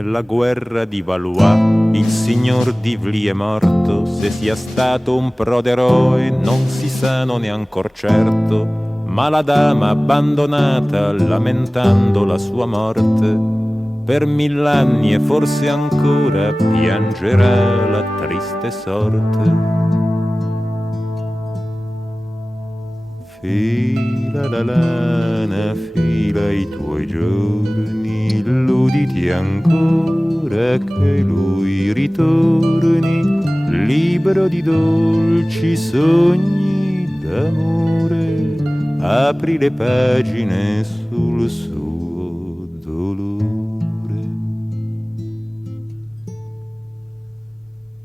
nella guerra di Valois il signor Divli è morto. Se sia stato un proderoe non si sa, non è ancor certo, ma la dama abbandonata, lamentando la sua morte, per 1000 anni e forse ancora piangerà la triste sorte. Fila la lana, fila i tuoi giorni, illuditi ancora che lui ritorni, libero di dolci sogni d'amore, apri le pagine sul suo dolore.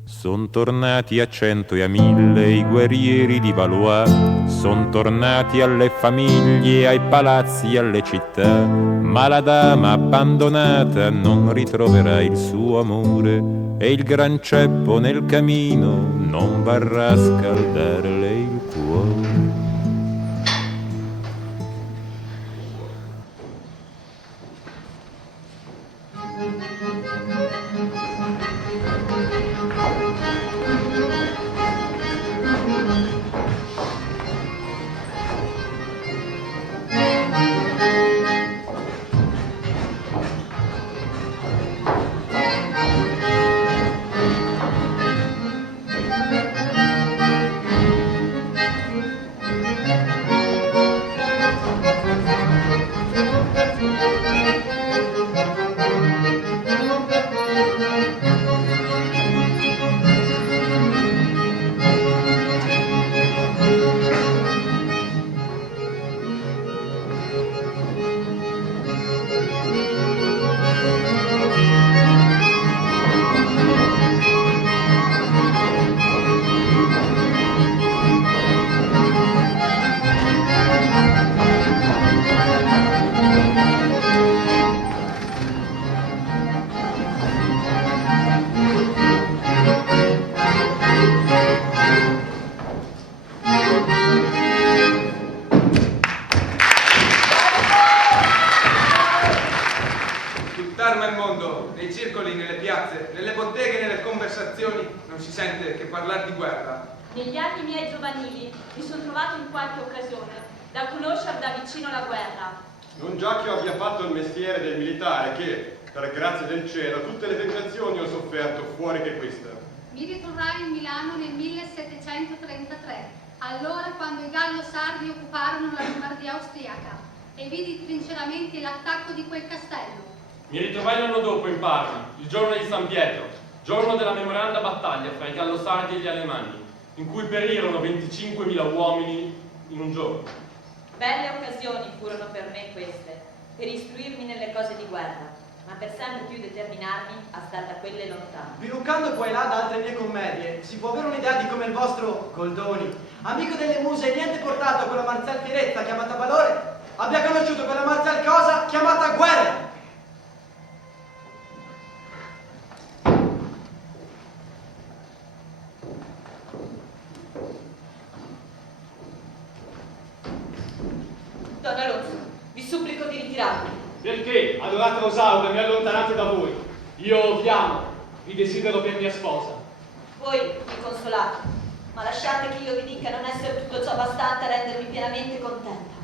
Son tornati a 100 e a 1000 i guerrieri di Valois, son tornati alle famiglie, ai palazzi, alle città, ma la dama abbandonata non ritroverà il suo amore e il gran ceppo nel camino non varrà a scaldarle il cuore. Non si sente che parlare di guerra. Negli anni miei giovanili mi sono trovato in qualche occasione da conoscere da vicino la guerra. Non già che io abbia fatto il mestiere del militare che, per grazia del cielo, tutte le tentazioni ho sofferto fuori che questa. Mi ritrovai in Milano nel 1733, allora quando i Gallo-Sardi occuparono la Lombardia austriaca, e vidi i trinceramenti e l'attacco di quel castello. Mi ritrovai l'anno dopo in Parma, il giorno di San Pietro, giorno della memoranda battaglia fra i Gallo-Sardi e gli Alemanni, in cui perirono 25.000 uomini in un giorno. Belle occasioni furono per me queste, per istruirmi nelle cose di guerra, ma per sempre più determinarmi a stare da quelle lontane. Sviluccando qua e là da altre mie commedie, si può avere un'idea di come il vostro Goldoni, amico delle muse e niente portato a quella marzial fierezza chiamata valore, abbia conosciuto quella marzial cosa chiamata guerra. Don Alonso, vi supplico di ritirarvi. Perché, adorata Rosaura, mi allontanate da voi? Io vi amo, vi desidero per mia sposa. Voi mi consolate, ma lasciate che io vi dica non essere tutto ciò bastante a rendermi pienamente contenta.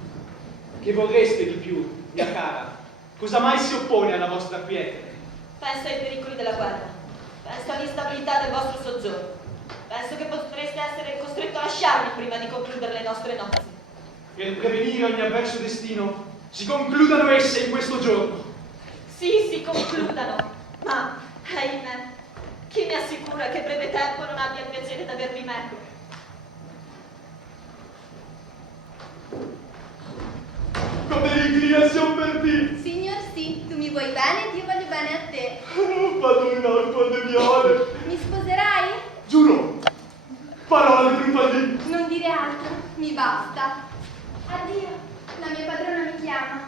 Che vorreste di più, mia cara? Cosa mai si oppone alla vostra quiete? Penso ai pericoli della guerra, penso all'instabilità del vostro soggiorno, penso che potreste essere costretto a lasciarmi prima di concludere le nostre nozze. Per prevenire ogni avverso destino, si concludano esse in questo giorno. Sì, si concludano, ma, ahimè, chi mi assicura che breve tempo non abbia il piacere d'avervi meco? Come inclinazione per te! Signor sì, tu mi vuoi bene ed io voglio bene a te. Oh, padrona, quando viole! Mi sposerai? Giuro! Parole trionfali! Non dire altro, mi basta. Addio, la mia padrona mi chiama.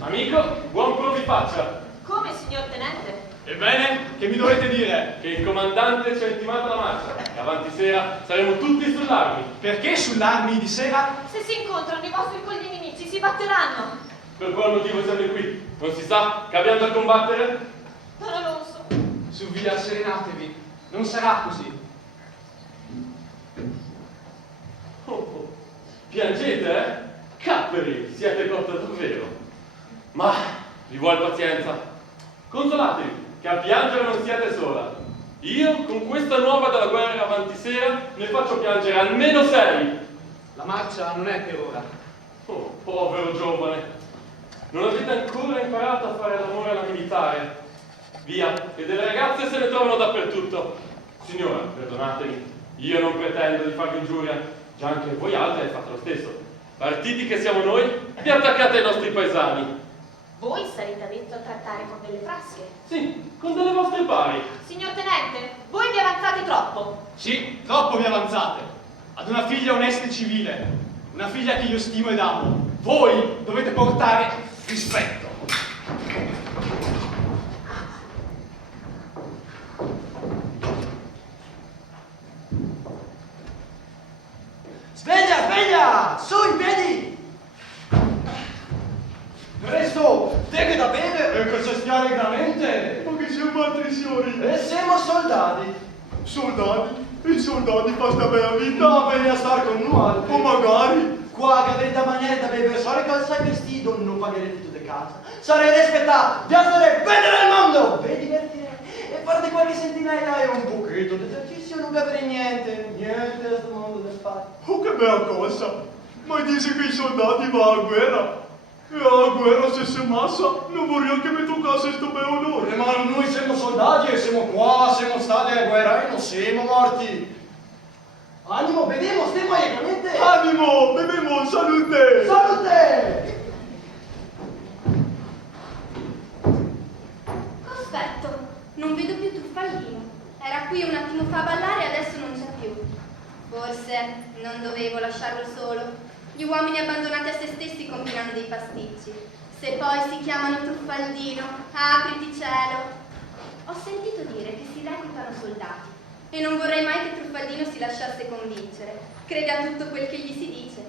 Amico, buon provifaccia. Come, signor tenente? E Ebbene, che mi dovete dire? Che il comandante ci ha intimato la marcia e avanti sera saremo tutti sull'armi. Perché sull'armi di sera? Se si incontrano i vostri colli nemici si batteranno. Per quale motivo siamo qui? Non si sa che abbiamo da combattere? Don Alonso. Su via, serenatevi. Non sarà così. Oh, piangete, eh? Capperi, siete cotta davvero. Ma vi vuol pazienza. Consolatevi, che a piangere non siete sola. Io, con questa nuova della guerra avanti sera, ne faccio piangere almeno 6. La marcia non è per ora. Oh, povero giovane. Non avete ancora imparato a fare l'amore alla militare. Via, che delle ragazze se ne trovano dappertutto. Signora, perdonatemi, io non pretendo di farvi ingiuria, già anche voi altri fate lo stesso. Partiti che siamo noi, vi attaccate ai nostri paesani. Voi sarete addetto a trattare con delle frasche. Sì, con delle vostre pari. Signor tenente, voi vi avanzate troppo. Sì, troppo vi avanzate. Ad una figlia onesta e civile, una figlia che io stimo ed amo, voi dovete portare rispetto. Sveglia, sveglia! Su, in piedi! Presto, te che da bere? E cosa stiamo veramente? Ma che siamo altri signori? E siamo soldati. Soldati? I soldati fa sta bella vita? No, veni a star con noi. O magari? Qua che avete da mangiare e da bere, solo col sai vestito, non pagherete tutte casa. Sarei rispettato, viaggiare bene nel mondo! Ve divertirete e farete qualche sentinella e un pochetto di esercizio, non avere niente di questo mondo da fare. Oh, che bella cosa! Ma dice che i soldati vanno alla guerra. E alla guerra se si massa, non vorrei che mi toccasse sto bel onore. Ma noi siamo soldati e siamo qua, siamo stati a guerra e non siamo morti. Animo, beviamo, stiamo aiutamente. Animo, beviamo, salute! Salute! Aspetto, non vedo più Truffaldino. Era qui un attimo fa a ballare e adesso non c'è più. Forse non dovevo lasciarlo solo. Gli uomini abbandonati a se stessi combinano dei pasticci. Se poi si chiamano Truffaldino, apriti cielo. Ho sentito dire che si reclutano soldati e non vorrei mai che Truffaldino si lasciasse convincere. Crede a tutto quel che gli si dice.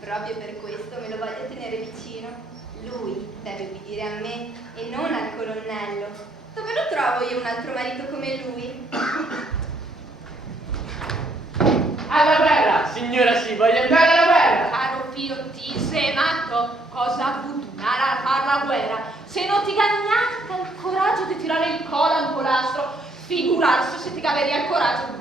Proprio per questo me lo voglio tenere vicino. Lui deve obbedire a me e non al colonnello. Dove lo trovo io un altro marito come lui? Alla guerra, signora sì, voglio andare alla guerra. Caro figlio, ti sei matto? Cosa ha avuto un'ara a far la guerra? Se non ti neanche il coraggio di tirare il collo a un polastro, figurarsi se ti caveria il coraggio.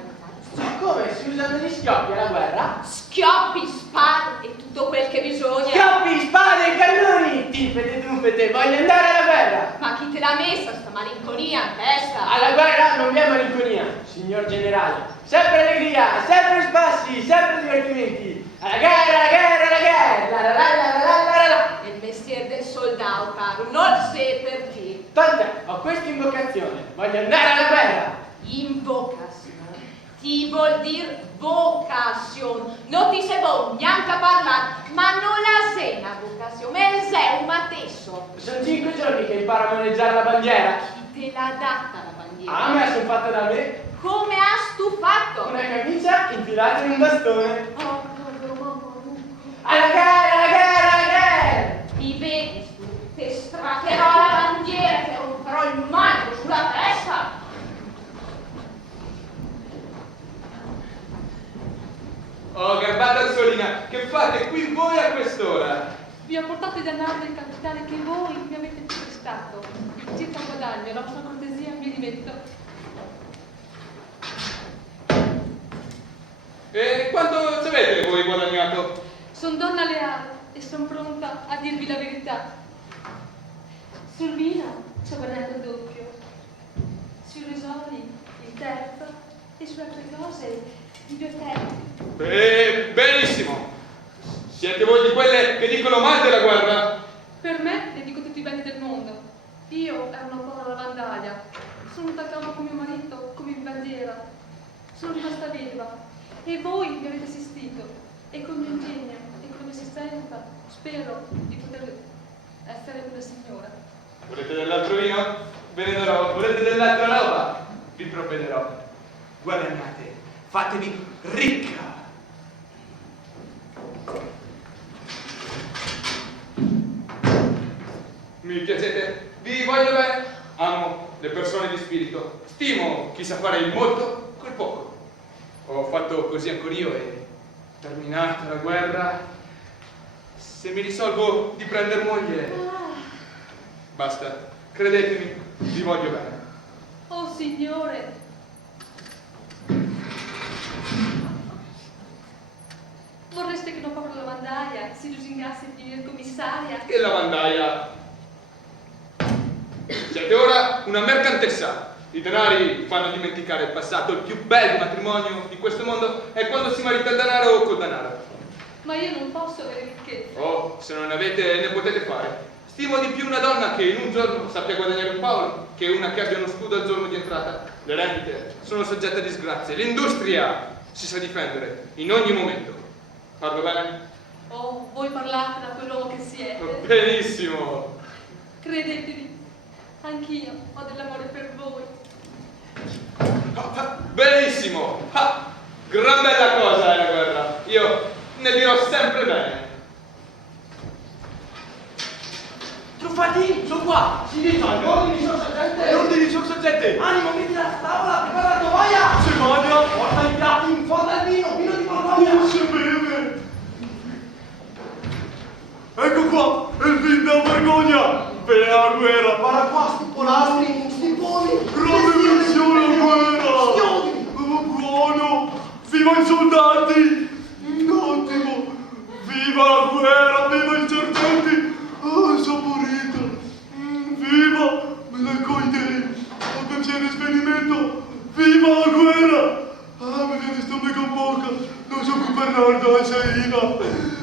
Come si usano gli schioppi alla guerra? Schioppi, spade e tutto quel che bisogna. Schioppi, spade e cannoni! Timpete, trumpete, voglio andare alla guerra! Ma chi te l'ha messa sta malinconia in testa? Alla guerra non vi è malinconia, signor generale. Sempre allegria, sempre spassi, sempre divertimenti. Alla guerra, alla guerra, alla guerra! La la la la la la la. È il mestiere del soldato, caro, non sei per te. Tant'è, ho questa invocazione, voglio andare alla guerra! Invocazione. Ti vuol dire vocazione. Non ti sei buono neanche a parlare, ma non la sei una vocazione, ma sei un matesso. Sono 5 giorni che imparo a maneggiare la bandiera. Chi te l'ha data la bandiera? Ah, me la sono fatta da me. Come has tu fatto? Una camicia infilata in un bastone. Oh, povero mamma. Alla guerra, alla guerra, alla guerra! Mi vedi tu? Ti straccherò la bandiera, ti romperò il manico sulla testa. Oh, garbata Solina, che fate qui voi a quest'ora? Vi ho portato i denari del capitale che voi mi avete prestato. Circa un guadagno, la vostra cortesia mi rimetto. E quanto ci avete voi guadagnato? Sono donna leale e sono pronta a dirvi la verità. Sul vino ci ho guadagnato il doppio, sui risoli il terzo e sulle altre cose i 2 terzi. Benissimo. Siete voi di quelle che dicono male della guerra? Per me ne dico tutti i beni del mondo. Io ero una povera lavandaia, sono venuta a capo con mio marito come in bandiera, sono rimasta vedova e voi mi avete assistito e con il mio ingegno e con la mia assistenza spero di poter essere una signora. Volete dell'altro vino? ve ne darò. Volete dell'altra roba? Vi provvederò. Guadagnate, fatevi ricca. Mi piacete, vi voglio bene, amo le persone di spirito, stimo chi sa fare il molto col poco. Ho fatto così ancora io e, terminata la guerra, se mi risolvo di prendere moglie, basta, credetemi, vi voglio bene. Oh signore, vorreste che una povera lavandaia si lusingasse di divenire commissaria? Che lavandaia? Siete ora una mercantessa. I denari fanno dimenticare il passato. Il più bel matrimonio di questo mondo è quando si marita il denaro col denaro. Ma io non posso avere ricchezza. Oh, se non ne avete, ne potete fare. Stimo di più una donna che in un giorno sappia guadagnare un paolo che una che abbia uno scudo al giorno di entrata. Le rendite sono soggette a disgrazie. L'industria si sa difendere in ogni momento. Parlo bene? Oh, voi parlate da quell'uomo che siete. Benissimo. Credetemi, anch'io ho dell'amore per voi. Benissimo. Gran bella cosa è la guerra. Io ne dirò sempre bene. Truffati, sono qua! Sinistra, ordini, signor sergente! Ordini, signor sergente! Animo, metti la tavola, prepara la tovaglia! Si mangia! Porta i piatti, inforna il vino di Borgogna! Si beve! Ecco qua, il vin da Borgogna! Per la guerra! Guarda qua, sti polastri, sti poli! Grande versione la guerra! Stioni! Buono! Viva i soldati! Ottimo! Viva la guerra! Viva i sergenti! Ah, saporita! Viva! Me la coide! A piacere svenimento! Viva la guerra! Ah, mi viene stomaco in bocca! Non so più parlare da Saina!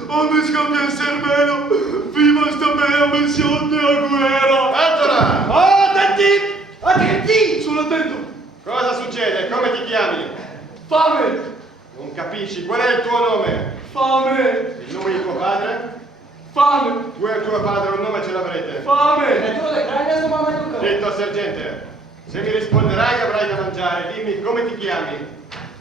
Ah, mi scappia il cervello! Viva sta bella versione della guerra! Antola! Oh, attenti! Attenti! Sono attento! Cosa succede? Come ti chiami? Fame! Non capisci? Qual è il tuo nome? Fame! Il nome di tuo padre? Fame! Tu e tuo padre un nome ce l'avrete. Fame! E tu le grandi non mamma tu. Detto al sergente, se mi risponderai avrai da mangiare, dimmi come ti chiami.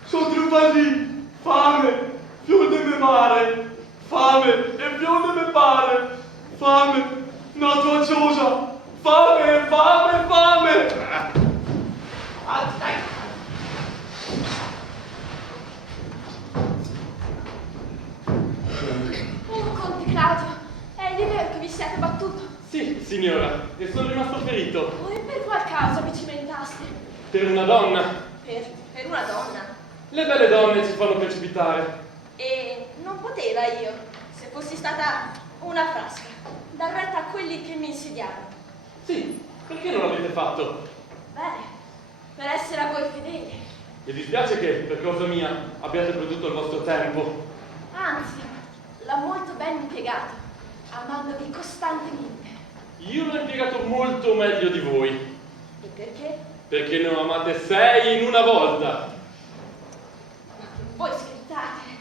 Sono Truffaldì! Fame! Fior de me mare! Fame! E fior de me pare! Fame! Nato a Ciosa! Fame! Fame! Fame! Oh, Conte Claudio, è di vero che vi siete battuto? Sì, signora, e sono rimasto ferito. Oh, e per qual causa vi cimentaste? Per una donna. Per una donna. Le belle donne ci fanno precipitare. E non poteva io, se fossi stata una frasca, dar retta a quelli che mi insidiavano. Sì, perché non l'avete fatto? Beh, per essere a voi fedeli. Mi dispiace che, per causa mia, abbiate perduto il vostro tempo. Anzi, l'ho molto ben impiegato, amandovi costantemente. Io l'ho impiegato molto meglio di voi. E perché? Perché ne amate 6 in una volta. Ma che voi scherzate.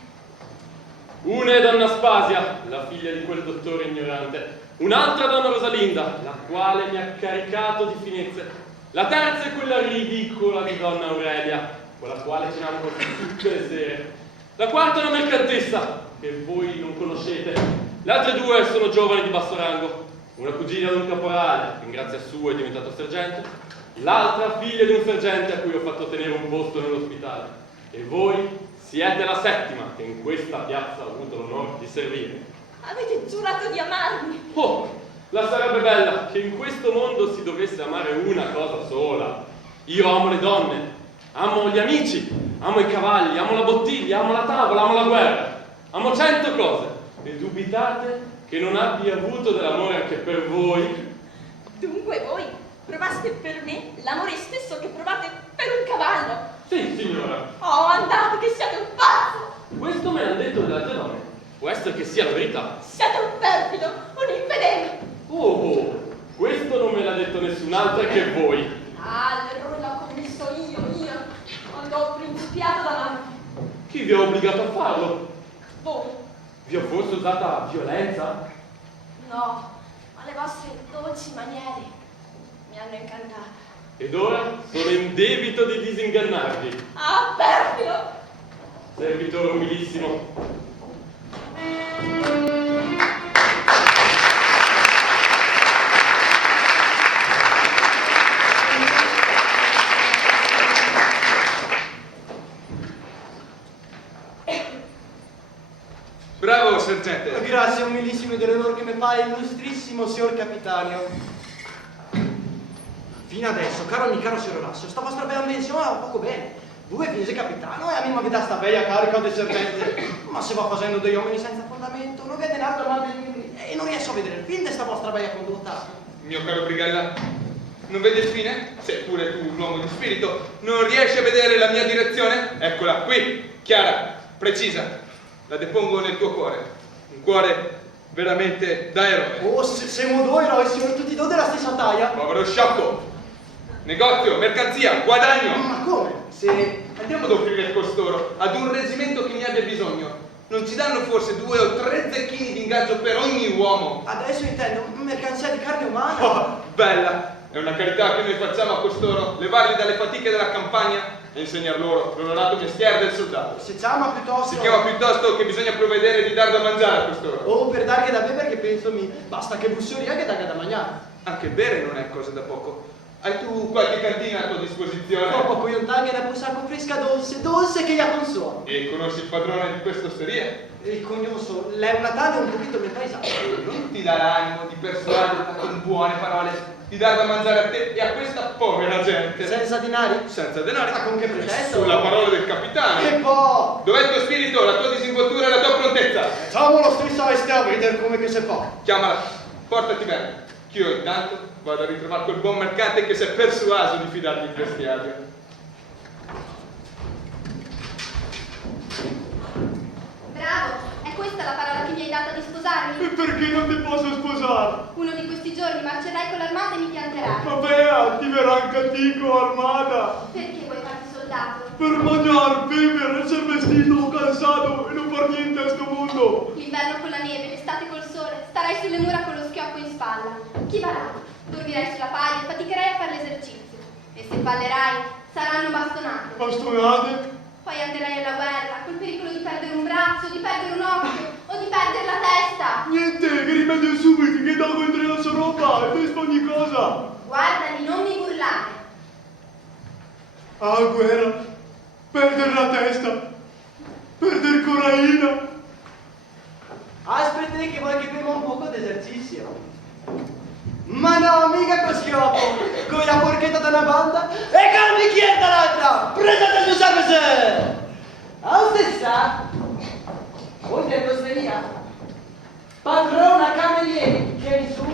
Una è donna Spasia, la figlia di quel dottore ignorante. Un'altra donna Rosalinda, la quale mi ha caricato di finezze. La terza è quella ridicola di donna Aurelia, con la quale cenavo tutte le sere. La quarta è una mercantessa, che voi non conoscete. Le altre 2 sono giovani di basso rango. Una cugina di un caporale, che in grazia sua è diventato sergente. L'altra figlia di un sergente a cui ho fatto tenere un posto nell'ospitale. E voi siete la 7ª che in questa piazza ho avuto l'onore di servire. Avete giurato di amarmi. Oh, la sarebbe bella che in questo mondo si dovesse amare una cosa sola. Io amo le donne, amo gli amici, amo i cavalli, amo la bottiglia, amo la tavola, amo la guerra. Amo 100 cose. E dubitate che non abbia avuto dell'amore anche per voi? Dunque voi provaste per me l'amore stesso che provate per un cavallo. Sì, signora. Oh, andate che siete un pazzo. Questo me l'hanno detto le altre donne. Può essere che sia la verità. Siete un perfido, un infedele. Oh, questo non me l'ha detto nessun altro che voi. Ah, l'errore l'ho commesso io, quando ho principiato davanti. Chi vi ha obbligato a farlo? Voi. Vi ho forse usata violenza? No, ma le vostre dolci maniere. Mi hanno incantata. Ed ora sono in debito di disingannarvi. Ah, perfido! Servitore umilissimo. Bravo, sergente. Grazie, umilissimo dell'onore che mi fa illustrissimo signor Capitanio. Fino adesso, caro signor Orazio, sta vostra bella invenzione va poco bene. Voi vice capitano e a me mi dà sta bella carica del sergente. Ma se va facendo degli uomini senza fondamento, non vede l'altro mal e non riesco a vedere il fin di sta vostra bella condotta. Mio caro Brigalla, non vedi il fine? Sei pure tu un uomo di spirito. Non riesci a vedere la mia direzione? Eccola, qui, chiara, precisa. La depongo nel tuo cuore. Un cuore veramente da eroe. Oh, siamo due eroi, signor, tutti e due della stessa taglia. Povero sciocco. Negozio, mercanzia, guadagno. Ma come? Se... Andiamo ad offrire costoro ad un reggimento che ne abbia bisogno. Non ci danno forse 2 o 3 zecchini di ingaggio per ogni uomo? Adesso intendo mercanzia di carne umana. Oh, bella! È una carità che noi facciamo a costoro, levarli dalle fatiche della campagna e insegnar loro l'onorato mestiere del soldato. Si chiama piuttosto... Si chiama piuttosto che bisogna provvedere di dar da mangiare a costoro. Oh, per dargli da bere che penso mi... Basta che bussoria che dà da mangiare. Anche bere non è cosa da poco. Hai tu qualche cantina a tua disposizione? Dopo poi un taglia da sacco fresca dolce che gli consuono. E conosci il padrone di questa osteria? Il cognoso, lei una taglia un pochino del paesaggio. Non ti dà l'animo di persuaderla con buone parole, di dar da mangiare a te e a questa povera gente. Senza denari? Senza denari. Ma con che pretesto? Sulla parola del capitano. E poi? Dov'è il tuo spirito, la tua disinvoltura e la tua prontezza? Facciamo lo stesso e stiamo a vedere come che si fa. Chiamala, portati bene. Che io intanto vado a ritrovare quel buon mercante che si è persuaso di fidargli il vestiario. Bravo, è questa la parola che mi hai data di sposarmi? E perché non ti posso sposare? Uno di questi giorni marcerai con l'armata e mi pianterai. Vabbè, ti verrà anche antico, armata. Perché vuoi farti soldato? Per mangiare, bere, essere vestito, cansato e non far niente a sto mondo. L'inverno con la neve, l'estate col sole, starai sulle mura con lo schioppo in spalla. Chi varrà? Dormirai sulla paglia e faticherai a fare l'esercizio. E se fallerai, saranno bastonate. Bastonate? Poi andrai alla guerra, col pericolo di perdere un braccio, di perdere un occhio o di perdere la testa. Niente, che rimedio subito, che dopo entri la sua roba e pesco ogni cosa. Guardali, non mi burlare. Ah, guerra, perdere la testa, perdere coraina. Aspetti che vuoi che prima un poco d'esercizio. Ma no, mica con schioppo, con la porchetta da una banda e con il bicchiere dall'altra. Presente su service. A stessa, oltre all'osteria, padrona camerieri, vieni su.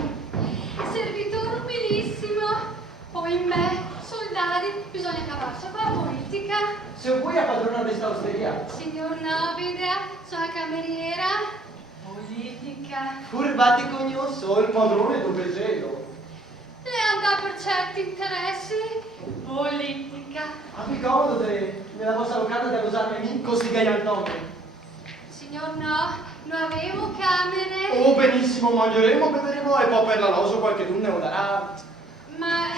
Servitore umilissimo, oimè, soldati, bisogna cavarsi con la politica. Se vuoi a padrona di sta osteria. Signor nobile, sono cameriera. Politica. Furbati cognoso, il padrone dove gelo. Le andà per certi interessi. Politica. Abbi comodo nella vostra locanda da usarmi con sti gaiantomi. Signor no, non avevo camere. Oh, benissimo, mangeremo, beveremo e poi per la loso qualche dunne o darà. Ma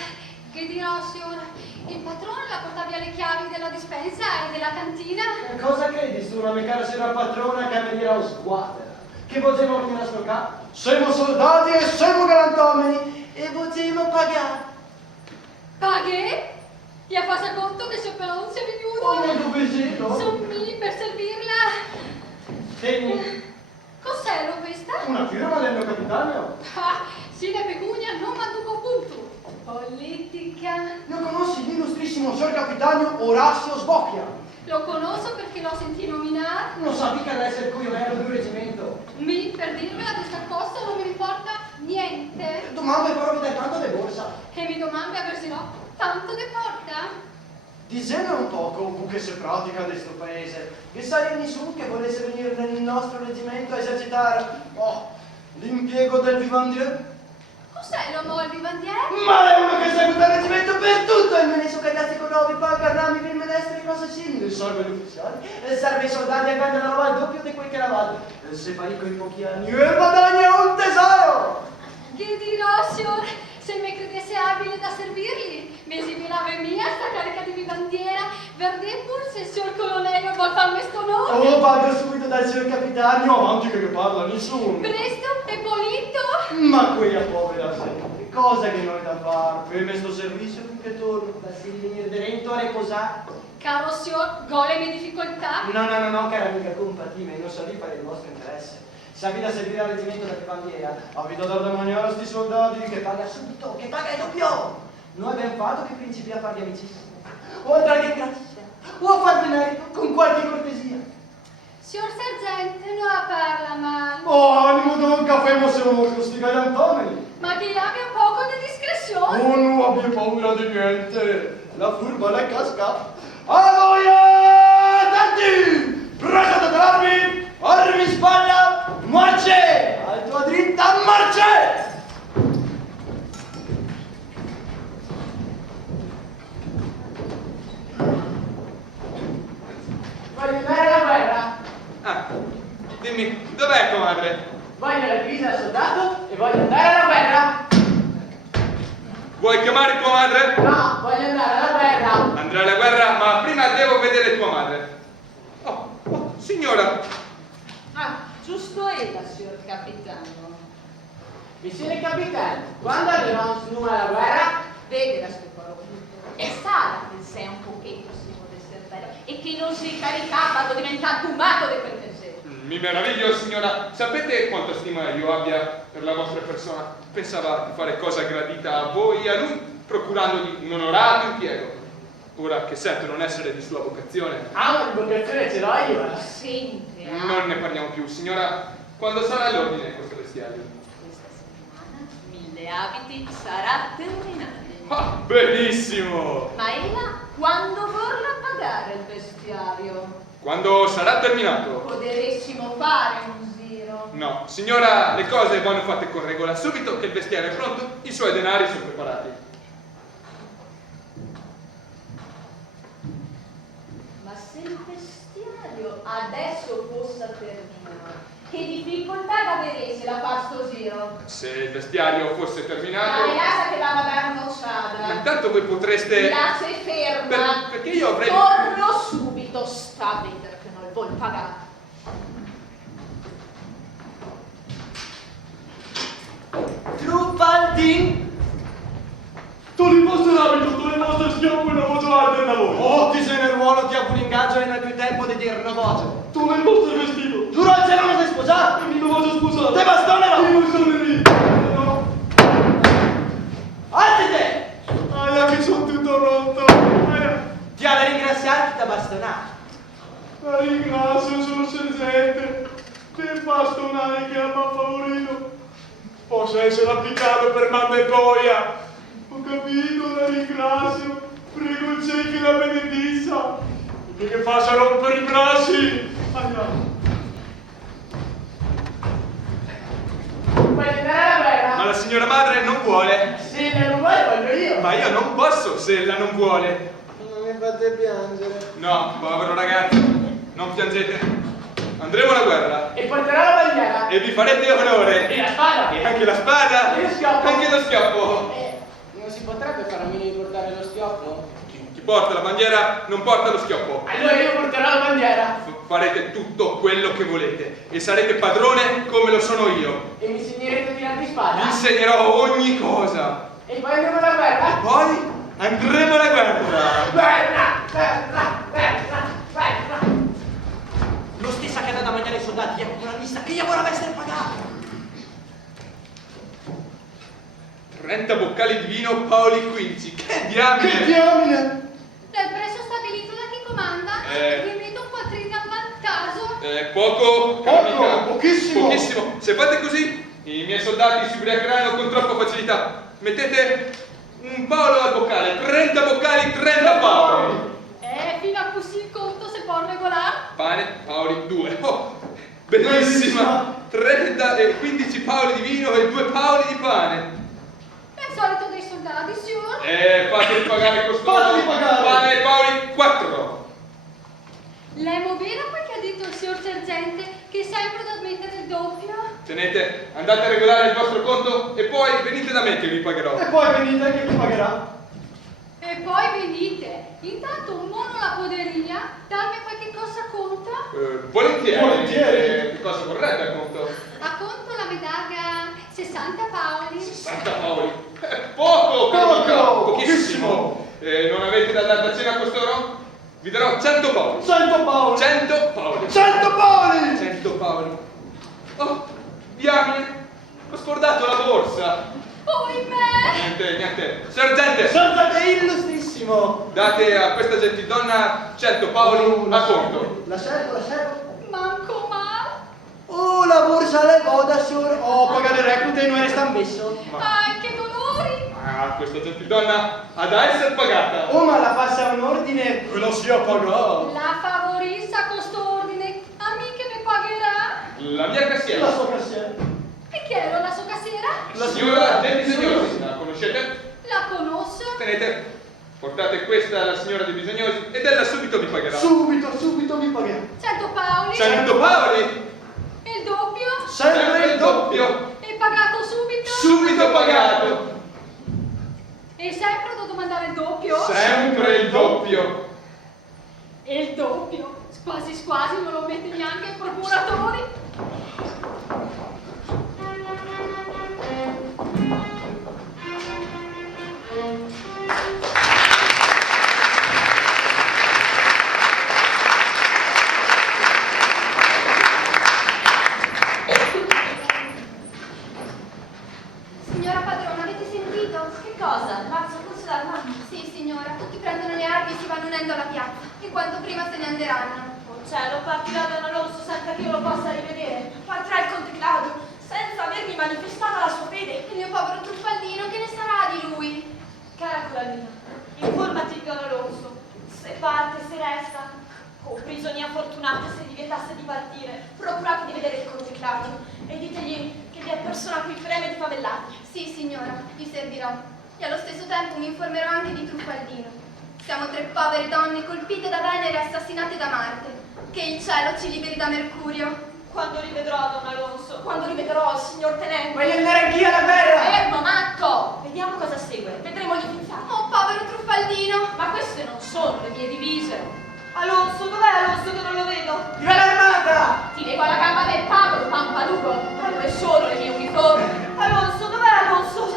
che dirò, signor? Il patrone la porta via le chiavi della dispensa e della cantina? Cosa credi su una mia cara signora patrona cameriera o squadra? Che vogliamo venire a stoccare? Siamo soldati e siamo galantomeni e vogliamo pagare. Paghe? Gli ha fatto conto che se però non si è venuto? Oh, ma dove gelo? Sono lì per servirla. Segni. Cos'è questa? Una firma del mio capitano. Ah, sì, le pecunia non manduco punto. Politica. Non conosci l'illustrissimo signor capitano Orazio Sbocchia? Lo conosco perché l'ho sentito nominare. Non sa mica di essere il coionero di un reggimento. Per dirvela questa cosa non mi riporta niente. Domanda però mi dai tanto di borsa. E mi domanda per se no, tanto che porta? Disegna un poco un che si pratica in questo paese. Che sai nessuno che volesse venire nel nostro reggimento a esercitare l'impiego del vivandier? Cos'è l'uomo il vivandiere? Ma è uno che segue il reggimento per tutto il menesso cagazzi con nuovi paga rami per menestri e cose simili. Serve gli ufficiali e serve i soldati a vendere la roba il doppio di quel che lavate. E se fai con i pochi anni e guadagna un tesoro! Che dirò, signor? se me credesse abile da servirgli, mesi mi lave mia sta carica di bandiera, verde pur se il signor colonnello vuol farmi sto nome. Oh, vado subito dal signor capitano, avanti che parla nessuno. Presto e pulito. Ma quella povera gente, cosa che non è da fare? Ferme sto servizio finché torno, da si venire dentro a riposare. Caro signor, golemi difficoltà. No, cara amica, compatime, non sa di fare il vostro interesse. Se avete da servire al reggimento da bandiera, avete da demoniare a sti soldati che paga subito, che paga il doppio. Noi abbiamo fatto che principi a farvi amicizia, oltre che grazia, o a farvi merito con qualche cortesia. Signor sergente, non parla male. Oh, animo d'un caffè, ma se non sti gagliantomeni. Ma che abbia un poco di discrezione. Oh, non abbia paura di niente, la furba la casca. Allora, tanti, preso da armi spalla, marce, al tua dritta, marce! Voglio andare alla guerra. Ah, dimmi, dov'è tua madre? Voglio la divisa da soldato e voglio andare alla guerra. Vuoi chiamare tua madre? No, voglio andare alla guerra. Andrai alla guerra, ma prima devo vedere tua madre. Oh, signora. Ah, giusto ella, signor capitano. Missione capitano, quando arriviamo su alla guerra? Vede la sua parola. E sa che sei un pochetto, signor del cervello, e che non sei caricato, diventato umato di quel pensiero. Mi meraviglio, signora. Sapete quanta stima io abbia per la vostra persona? Pensava di fare cosa gradita a voi e a lui, procurandogli un onorato impiego. Ora che sento non essere di sua vocazione. Ah, ma di vocazione ce l'ho io. Senti, Non ne parliamo più, signora. Quando sarà all'ordine questo vestiario? questa settimana 1000 abiti sarà terminato. Ah, benissimo! Ma ella quando vorrà pagare il vestiario? Quando sarà terminato? Poteressimo fare un giro. No, signora, le cose vanno fatte con regola. Subito che il vestiario è pronto, i suoi denari sono preparati. Ma se il vestiario adesso fosse terminato, che difficoltà da vedere se la fa sto giro? Se il vestiario fosse terminato... Dai, lascia che la Madonna Ma Osciada. intanto voi potreste... Lascia ferma. Perché io avrei... Torno subito, sta a vedere che non vuol pagare. Truppaldin! Tu li posso l'abito, tu li posso schioppo e non posso ardere da voi. Oh, ti sei nel ruolo, ti apro l'ingaggio e non hai più tempo di dire una voce. Tu li posso il vestito. Giuro al cielo non sei sposato! E mi devo sposato. Te bastonero! Io sono lì. No. Alzate! Aia che sono tutto rotto. Aia. Ti ha da ringraziarti da bastonare. La ringrazio, sono sergente. Per bastonare che mi ha favorito. Posso essere appiccato per mamma e boia. Ho capito, la ringrazio. Prego il cielo che la benediccia. Che faccia rompere i bracci. Aia. Voglio andare alla guerra. Ma la signora madre non vuole. Se lei non vuole, voglio io. Ma io non posso se ella non vuole. Non mi fate piangere. No, povero ragazzo, non piangete. Andremo alla guerra E porterò la bandiera. e vi farete onore. E la spada. E anche la spada. E lo schioppo. Anche lo schioppo. Non si potrebbe fare a meno di portare lo schioppo? Chi porta la bandiera non porta lo schioppo. Allora io porterò la bandiera. Farete tutto quello che volete e sarete padrone come lo sono io. E mi insegnerete a tirare di spada. Vi insegnerò ogni cosa. E poi andiamo alla guerra. Poi andremo alla guerra. Guerra, guerra, guerra, guerra. Lo stessa che dà da mangiare ai soldati, ecco una lista che io vorrei essere pagato. 30 boccali di vino, Paoli 15. Che diamine! Che diamine! Del prezzo stabilito da chi comanda, vi metto un quattrino a vantaggio. Poco, cara Poco, amica. pochissimo. Pochissimo. Se fate così, i miei soldati si ubriacheranno con troppa facilità. Mettete un paolo al boccale, 30 boccali, 30 paoli. Fino a così il conto se può regolare. Pane, paoli, 2. Oh, bellissima! 30 e 15 paoli di vino e 2 paoli di pane. È il solito dei soldati, signor. Fateli pagare costoro. Fateli pagare. Pane e paoli, 4. Lei è vero quel che ha detto il signor sergente che Vedi sempre da smettere il doppio? Tenete, andate a regolare il vostro conto e poi venite da me che vi pagherò. E poi venite che vi pagherà. E poi venite. Intanto un mono la poderia, dammi qualche cosa conta. Volentieri. Volentieri. Che cosa vorrebbe a conto? A conto la medaglia 60 paoli. 60 paoli. Poco, Poco, pochissimo. Non avete da dare da cena a costoro? Vi darò 100 paoli. 100 paoli. 100 paoli. 100 paoli. 100 paoli. Oh, diamine. Ho scordato la borsa. Ohimè! Niente. Sergente, Sergente illustrissimo. date a questa gentildonna 100 paoli a conto. La servo. Manco mal. Oh, la borsa le voda sur. Oh, pagare reclute non resta ammesso. Ai, che dolori! Questa gentildonna ha da essere pagata. Oh, ma la passa un ordine. Che la sia pagata. La favorissa con st'ordine. A me che mi pagherà? La mia cassiera. La sua cassiera. E chi era la sua cassiera? La signora De Bisognosi. La conoscete? La conosco. Tenete, portate questa alla signora De Bisognosi ed ella subito vi pagherà. Subito vi pagherà. 100 paoli. 100 paoli. E il doppio? Sempre il doppio. E pagato subito? Subito pagato. E sempre devo domandare il doppio? Sempre il doppio. E il doppio? Quasi non lo mette neanche i procuratori. Signora padrona, avete sentito? Che cosa? Mazzo, forse l'arma? Sì, signora, tutti prendono le armi e si vanno unendo alla piazza. E quanto prima se ne anderanno. Oh cielo, partirà Don Alonso senza che io lo possa rivedere. Partirà il conte Claudio senza avermi manifestata la sua fede. Il mio povero truffaldino, che ne sarà di lui? Cara Corallina, informati di Don Alonso. Se parte, se resta. Oh, prigionia fortunata se gli vietasse di partire. Procurate di vedere il conte Claudio e ditegli che vi è persona a cui preme di favellarmi. Sì, signora, vi servirò. E allo stesso tempo mi informerò anche di Truffaldino. Siamo 3 povere donne colpite da Venere e assassinate da Marte. Che il cielo ci liberi da Mercurio. Quando rivedrò Don Alonso, quando rivedrò il signor tenente. Voglio andare anch'io alla guerra. Fermo, matto! Vediamo cosa segue. Vedremo gli iniziali. Oh, povero Truffaldino! Ma queste non sono le mie divise. Alonso, dov'è Alonso che non lo vedo? Viva l'armata! Ti leggo alla gamba del pavolo, pampalugo. Dove sono le mie uniformi? Alonso, dov'è Alonso?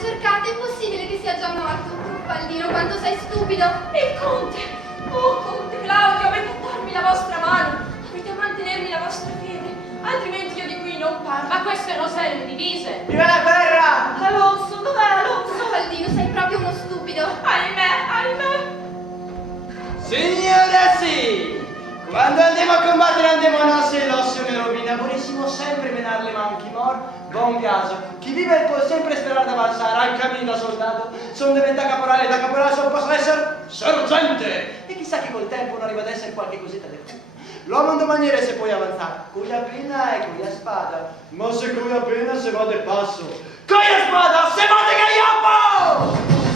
Cercate, è possibile che sia già morto. Truffaldino, quanto sei stupido! Il conte! Oh, conte Claudio, avete a darmi la vostra mano. Avete a mantenermi la vostra fede. Altrimenti io di qui non parlo. Ma queste non sono le divise. Viva la guerra! Alonso, dov'è Alonso? Truffaldino, sei proprio uno stupido. Ahimè! Signora sì! Quando andiamo a combattere andiamo a se l'ossio ne rovina, vorrissimo sempre menare le manchi mor, buon caso. Chi vive può sempre sperare di avanzare, al cammino da soldato, son diventa caporale, da caporale son posso essere sergente! E chissà che col tempo non arriva ad essere qualche cosetta del tutto. L'uomo non maniere se puoi avanzare, con la penna e con la spada. Ma se con la penna se va de passo, con la spada se va de gaioppo!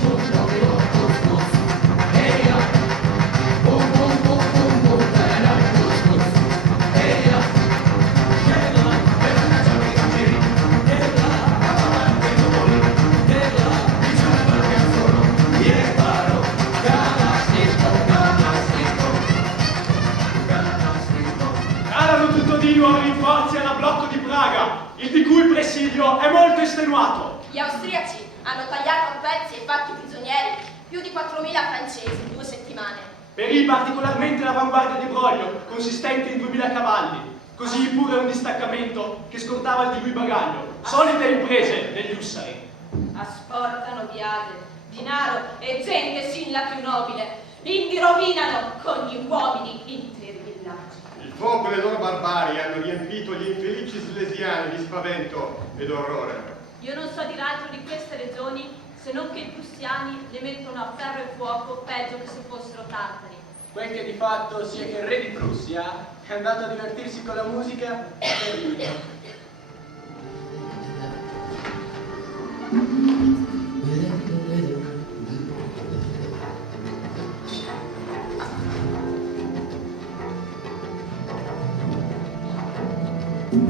Di nuovo rinforzi alla blocco di Praga, il di cui presidio è molto estenuato. Gli austriaci hanno tagliato a pezzi e fatti prigionieri più di 4.000 francesi in 2 settimane. Perì particolarmente l'avanguardia di Broglio, consistente in 2.000 cavalli, così pure un distaccamento che scortava il di lui bagaglio, solite imprese degli ussari. Asportano viade, denaro e gente sin la più nobile, indi rovinano con gli uomini interi villaggi. Il fuoco e le loro barbarie hanno riempito gli infelici slesiani di spavento ed orrore. Io non so dir altro di queste regioni se non che i prussiani le mettono a ferro e fuoco peggio che se fossero tartari. Quel che di fatto sia che il re di Prussia è andato a divertirsi con la musica e il vino. Sveglia,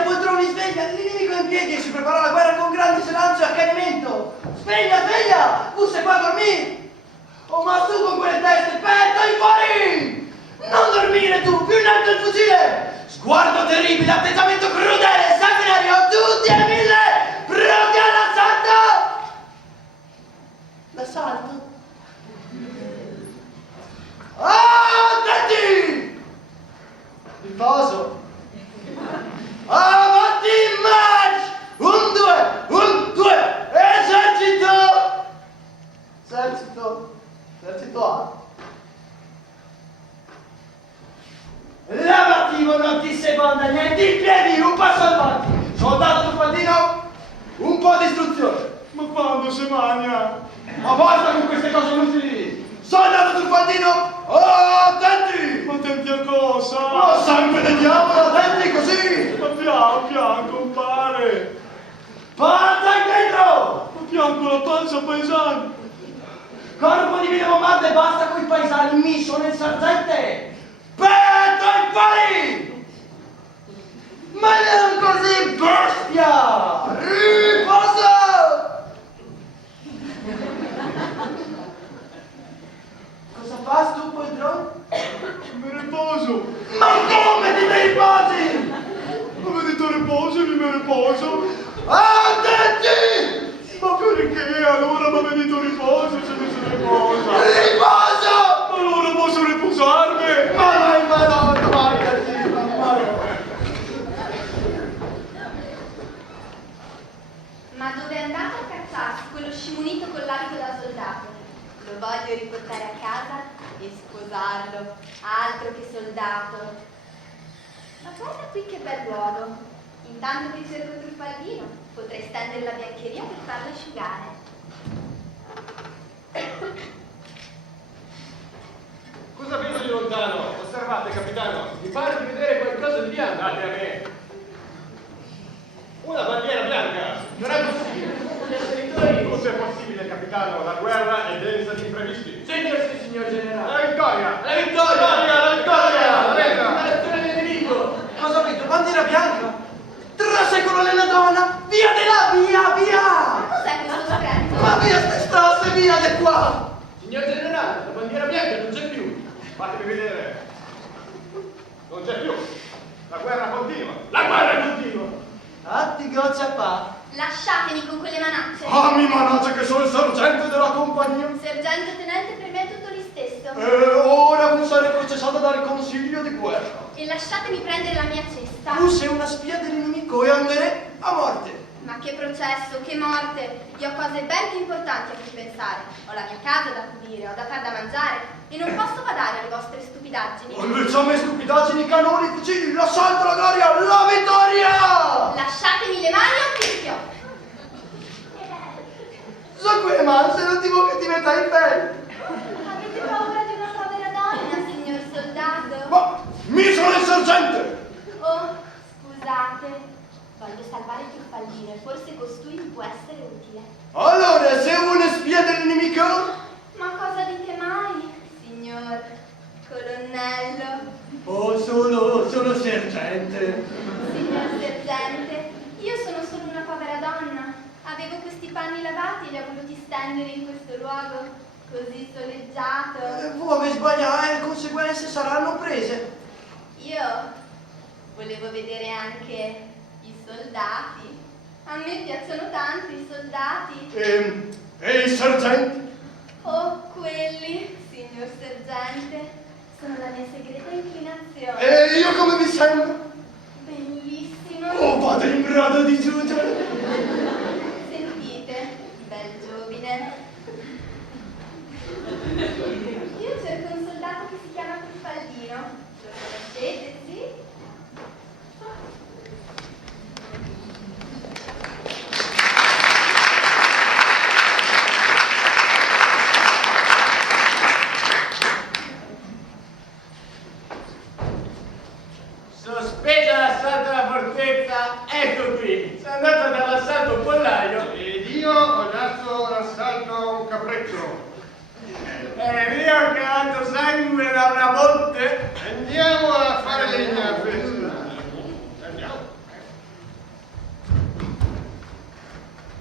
poltroni, sveglia! L'inimico è in piedi e si prepara alla guerra con grande selancio e accanimento! Sveglia, sveglia! Tu sei qua a dormire! Oh, ma su con quelle teste, petta in fuori! Non dormire tu, più in alto il fucile! Sguardo terribile, atteggiamento crudele, sanguinario, tutti e mille! Pronti all'assalto! L'assalto? Attenti! Riposo! Avanti march! Un, due, esercito! Esercito A. Lavativo, non ti seconda, niente in piedi, un passo avanti! Soldato truffaldino, un po' di istruzione! Ma quando si mangia? Ma basta con queste cose inutili! Soldato truffaldino, attenti! Ma attenti a cosa? Oh, sangue del diavolo, attenti così! Ma pian, compare! Panza in dentro! Ma pian con la panza, paesani! Corpo di vita bombarda e basta coi paesani, mi sono il sergente! Petto in fuori! Ma non così, bestia! Riposo! Cosa fai tu, poltrone? Mi riposo! Ma come ti riposi? Avete riposo, mi riposo! Attenti! Ma perché? Allora mi avete detto riposo se mi si riposa! Riposo! Ma allora posso riposarmi? Ma vai, madonna, vai, Ma dove è andato a cacciarsi quello scimunito con l'abito da soldato? Lo voglio riportare a casa e sposarlo. Altro che soldato. Ma guarda qui che bel luogo. Intanto che cerco Truffaldino, potrei stendere la biancheria per farlo asciugare. Cosa vedo di lontano? Osservate, capitano. Mi pare di vedere qualcosa di bianco. Date a me. Una bandiera bianca. Non è possibile. Gli assalitori. Tutto è possibile, capitano. La guerra è densa di imprevisti. Signor, signor generale. La vittoria! La vittoria! La vittoria! La lezione del nemico! Cosa vedo? Bandiera bianca? Trasecolo nella donna! Via di là, via! Ma cos'è questo scrento? Ma via ste strasse, via di qua! Signor generale, la bandiera bianca non c'è più. Fatemi vedere. Non c'è più. La guerra continua. La guerra continua. Atti goccia pa! Lasciatemi con quelle manacce. Ah, mi manaccia che sono il sergente della compagnia! Sergente tenente, per me è tutto lì stesso. E ora vuoi essere processato dal consiglio di guerra. E lasciatemi prendere la mia cesta. Tu sei una spia dell'inimico e anderei a morte. Ma che processo, che morte! Io ho cose ben più importanti a cui pensare. Ho la mia casa da pulire, ho da far da mangiare e non posso badare alle vostre stupidaggini. Invece a me stupidaggini, canoni, fucili, l'assalto, la gloria, la vittoria! Lasciatemi le mani o picchio! So quelle manse, non ti vuoi che ti metta in pelle. Avete paura di una povera donna, signor soldato? Ma mi sono il sergente! Oh, scusate. Voglio salvare Truffaldino e forse costui mi può essere utile. Allora, sei una spia dell'inimico? Ma cosa dite mai, signor colonnello? Oh, sono sergente. Signor sergente, io sono solo una povera donna. Avevo questi panni lavati e li ho voluti stendere in questo luogo, così soleggiato. Vuoi sbagliare, le conseguenze saranno prese. Io volevo vedere anche i soldati. A me piacciono tanto i soldati. E il sergente? Oh, quelli, signor sergente, sono la mia segreta inclinazione. E io come vi sembro? Bellissimo. Oh, vado in grado di giungere. Sentite, bel giovine. Io cerco un soldato che si chiama Truffaldino. Lo conoscete, sì? Sospesa l'assalto alla fortezza, ecco qui. andato a dare l'assalto a un pollaio. Ed io ho dato l'assalto a un capretto. Io ho cavato sangue da una botte. Andiamo a fare legna a festa. Andiamo.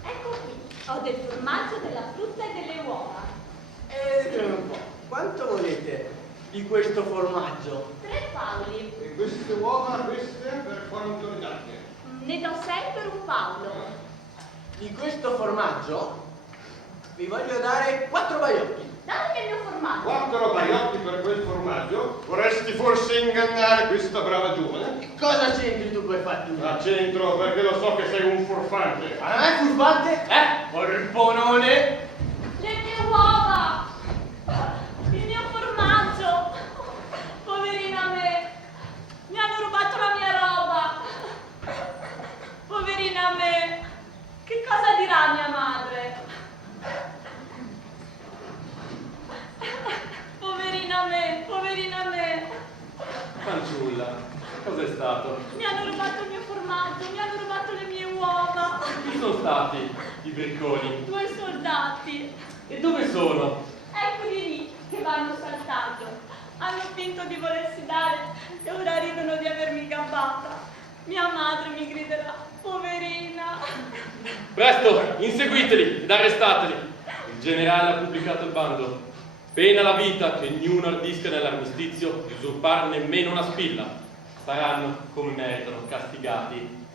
Ecco qui, ho del formaggio, della frutta e delle uova. Un po'. Quanto volete di questo formaggio? 3 paoli. E queste uova, queste per quanto le date? Ne do 6 per un paolo. Di questo formaggio vi voglio dare 4 baiocchi. Datemi il mio formaggio. 4 baiocchi per quel formaggio? Vorresti forse ingannare questa brava giovane? Cosa c'entri tu coi fatti miei? A centro, perché lo so che sei un furfante. Ma non è furfante? Porponone! Le mie uova. Il mio formaggio. Poverina me. Mi hanno rubato la mia roba. Poverina me. Che cosa dirà mia madre? Poverina me, poverina me. Fanciulla, cos'è stato? Mi hanno rubato il mio formaggio, mi hanno rubato le mie uova. Chi sono stati i bricconi? 2 soldati. E dove sono? Eccoli lì, che vanno saltando. Hanno finto di volersi dare e ora ridono di avermi gabbata. Mia madre mi griderà, poverina. Presto, inseguiteli ed arrestateli. Il generale ha pubblicato il bando. Pena la vita che ognuno ardisca nell'armistizio di usurpare nemmeno una spilla. Saranno, come meritano, castigati.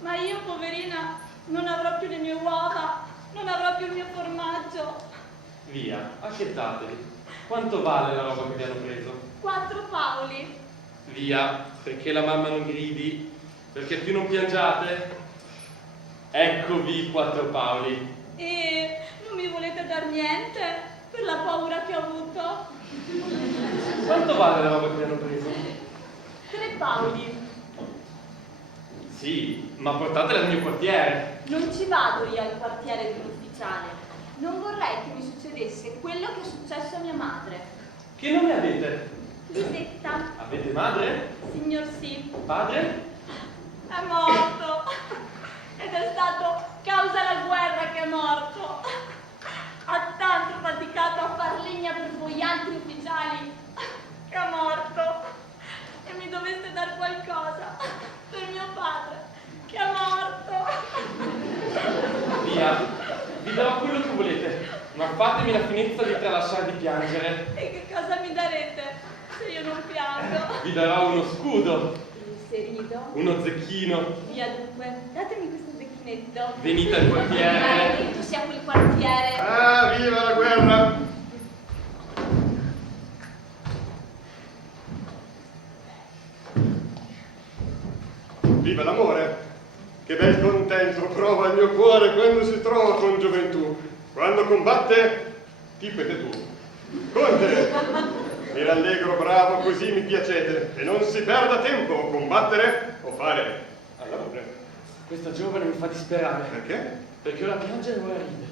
Ma io, poverina, non avrò più le mie uova, non avrò più il mio formaggio. Via, accettateli. Quanto vale la roba che vi hanno preso? 4 paoli. Via, perché la mamma non gridi, perché più non piangiate. Eccovi i 4 paoli. E non mi volete dar niente per la paura che ho avuto? Quanto vale la roba che vi hanno preso? 3 paoli. Sì, ma portatela al mio quartiere. Non ci vado io al quartiere di un ufficiale. Non vorrei che mi succedesse quello che è successo a mia madre. Che nome avete? Lisetta. Avete madre? Signor sì. Padre? È morto. Ed è stato causa la guerra che è morto. Ha tanto faticato a far legna per voi altri ufficiali che è morto. E mi doveste dar qualcosa per mio padre che è morto. Via, vi darò quello che volete, ma fatemi la finezza di tralasciare di piangere. E che cosa mi darete se io non piango? Vi darò uno scudo, Inserito. uno zecchino. Via dunque, datemi questo zecchinetto. Venite al quartiere. Maledetto sia quel quartiere. Ah, viva la guerra! Viva l'amore! Che bel contento prova il mio cuore quando si trova con gioventù. Quando combatte, tipete tu. Conte, mi rallegro bravo, così mi piacete. E non si perda tempo, combattere o fare all'amore. Questa giovane mi fa disperare. Perché? Perché ora piange e ora ride.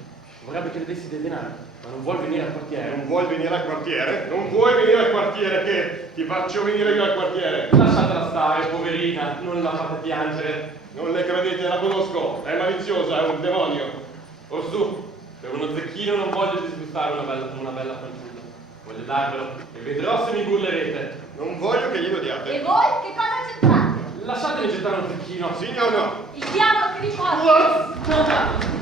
Vorrebbe che le dessi dei denari, ma non vuol venire al quartiere. Non vuoi venire al quartiere? Non vuoi venire al quartiere che ti faccio venire io al quartiere? Lasciatela stare, poverina, non la fate piangere. Non le credete, la conosco, è maliziosa, è un demonio. Orsù, per uno zecchino non voglio disgustare una bella fanciulla. Voglio darvelo e vedrò se mi burlerete. Non voglio che glielo diate. E voi che cosa c'entrate? Lasciatemi gettare un zecchino. Sì o no? Il diavolo che vi porta.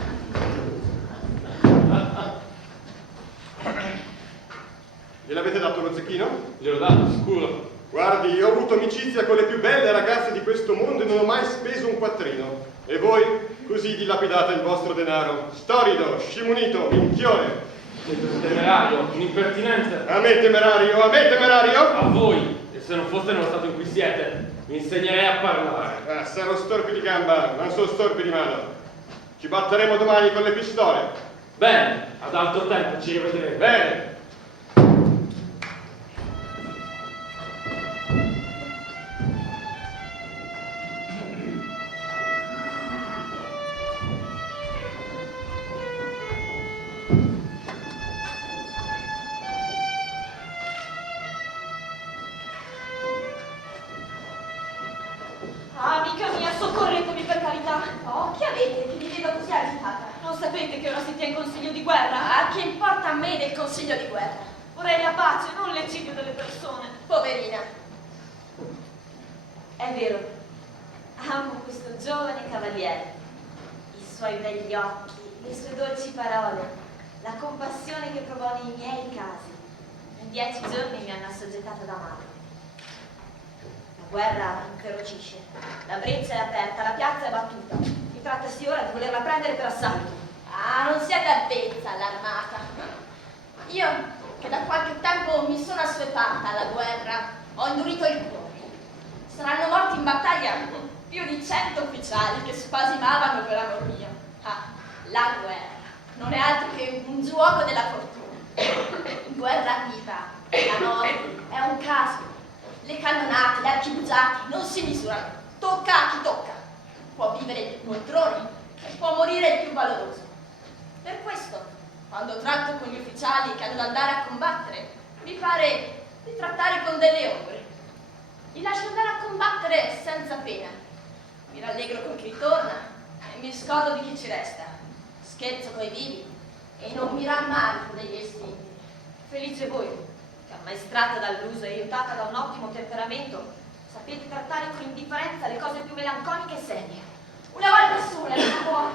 Gliel'avete dato lo zecchino? Gliel'ho dato, sicuro. Guardi, io ho avuto amicizia con le più belle ragazze di questo mondo e non ho mai speso un quattrino. E voi così dilapidate il vostro denaro. Storido, scimunito, minchione. Siete un temerario, un impertinente. A me temerario, a me temerario? A voi, e se non foste nello stato in cui siete, vi insegnerei a parlare. Sarò storpi di gamba, non sono storpi di mano. Ci batteremo domani con le pistole. Bene, ad altro tempo ci rivedremo. Bene. Amica mia soccorretemi per carità. Oh, che avete? Che vi vedo così agitata. Non sapete che ora si tiene consiglio di guerra? Ah, che importa a me del consiglio di guerra? Vorrei la pace, non l'eccidio delle persone. Poverina. È vero, amo questo giovane cavaliere. I suoi begli occhi, le sue dolci parole, la compassione che provò nei miei casi. In 10 giorni mi hanno assoggettato ad amarlo. La guerra inferocisce, la breccia è aperta, la piazza è battuta. Mi trattasi ora di volerla prendere per assalto. Ah, non siete avvezza all'armata. Io, che da qualche tempo mi sono assuefatta alla guerra, ho indurito il cuore. Saranno morti in battaglia più di 100 ufficiali che spasimavano per amor mio. Ah, la guerra non è altro che un gioco della fortuna. In guerra viva, la morte è un caso. Le cannonate, gli archibugiati non si misurano. Tocca a chi tocca. Può vivere il più poltrone e può morire il più valoroso. Per questo, quando tratto con gli ufficiali che hanno da andare a combattere, mi pare di trattare con delle ombre. Li lascio andare a combattere senza pena. Mi rallegro con chi ritorna e mi scordo di chi ci resta. Scherzo coi vivi e non mi rammarico degli estinti. Felice voi, che ammaestrata dall'uso e aiutata da un ottimo temperamento, sapete trattare con indifferenza le cose più melanconiche e serie. Una volta sola nel cuore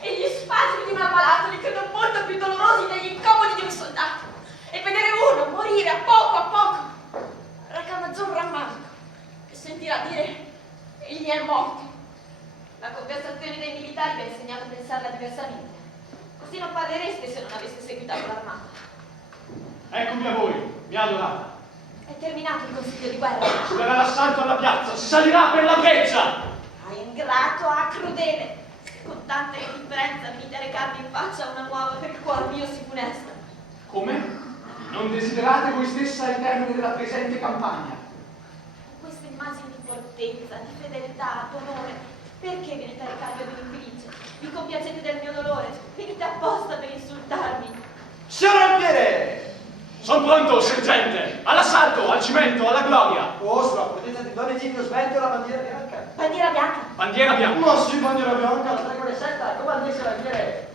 e gli spasimi di un ammalato li credo molto più dolorosi degli incomodi di un soldato. E vedere uno morire a poco reca maggior rammarico che sentirà dire egli è morto. La conversazione dei militari vi ha insegnato a pensarla diversamente. Così non parlereste se non aveste seguitato l'armata. Eccomi a voi, mia adorata. È terminato il consiglio di guerra. Si darà l'assalto alla piazza, si salirà per la breccia! Ah, ingrato, ah, crudele! Con tanta indifferenza venite a recarmi in faccia una nuova per il cuor mio si funesta. Come? Non desiderate voi stessa il termine della presente campagna? Con queste immagini di fortezza, di fedeltà, d'onore, perché venite a recarvi ad un infelice? Vi compiacete del mio dolore? Venite apposta per insultarmi? Signor Alfiere! Sono pronto, sergente! All'assalto, al cimento, alla gloria! Oh, sulla potenza di Don Egidio svelto la bandiera bianca. Bandiera bianca! Bandiera bianca! Ma sì, bandiera bianca, la tregua setta, come andesse l'Alfiere?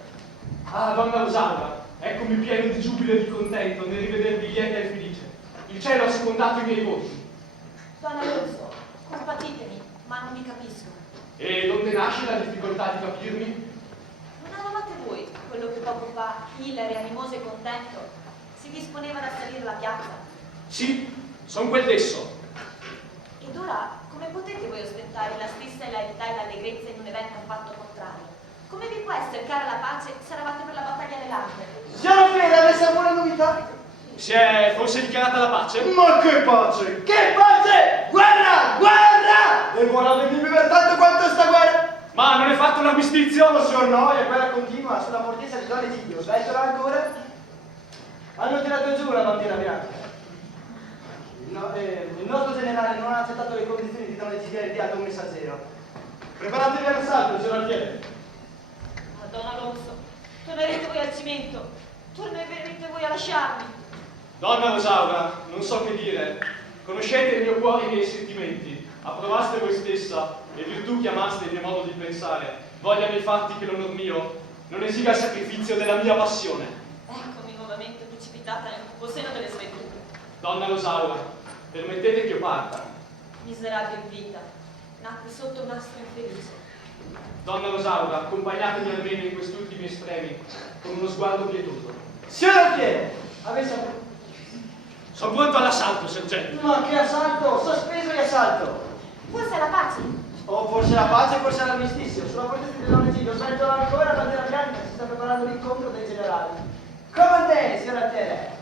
Ah, donna Rosaura, eccomi pieno di giubilo e di contento nel rivedervi lieta e felice. Il cielo ha secondato i miei voti. Donna Alonso, compatitemi, ma non vi capisco. E donde nasce la difficoltà di capirmi? Non eravate voi quello che poco fa, ilare, animoso e contento, si disponeva ad assalire la piazza? Sì, son quel desso. Ed ora, come potete voi ostentare la stessa ilarità e l'allegrezza in un evento affatto contrario? Come vi può essere cara la pace se eravate per la battaglia dell'arte? Signor Alfiere, avesse buone novità? Si è forse dichiarata la pace? Ma che pace! Che pace! Guerra! Guerra! E vorrà vivere tanto quanto sta guerra? Ma non è fatto l'armistizio? No, signor no, e quella continua sulla fortezza di Don Egidio. Sveltola ancora? Hanno tirato giù la bandiera bianca. Il nostro generale non ha accettato le condizioni di Don Egidio e inviato un messaggero. Preparatevi all'assalto, signor Alfiere. Madonna Alonso, tornerete voi al cimento, tornerete voi a lasciarmi. Donna Rosaura, non so che dire. Conoscete il mio cuore e i miei sentimenti. Approvaste voi stessa e virtù chiamaste il mio modo di pensare. Voglia nei fatti che l'onor mio non esiga il sacrificio della mia passione. Eccomi nuovamente precipitata nel cupo seno delle sventure. Donna Rosaura, permettete che io parta. Miserabile vita, nacque sotto un astro infelice. Donna Rosaura, accompagnatemi almeno in questi ultimi estremi con uno sguardo pietoso. Signor Alfiere, avesse... Sono pronto all'assalto, sergente. Ma che assalto! Sospeso di assalto! Forse è la pace. O forse la pace, forse l'armistizio. Sulla fortezza di Don Egidio, sveltola ancora la bandiera bianca, si sta preparando l'incontro dei generali. Come te, signor Alfiere?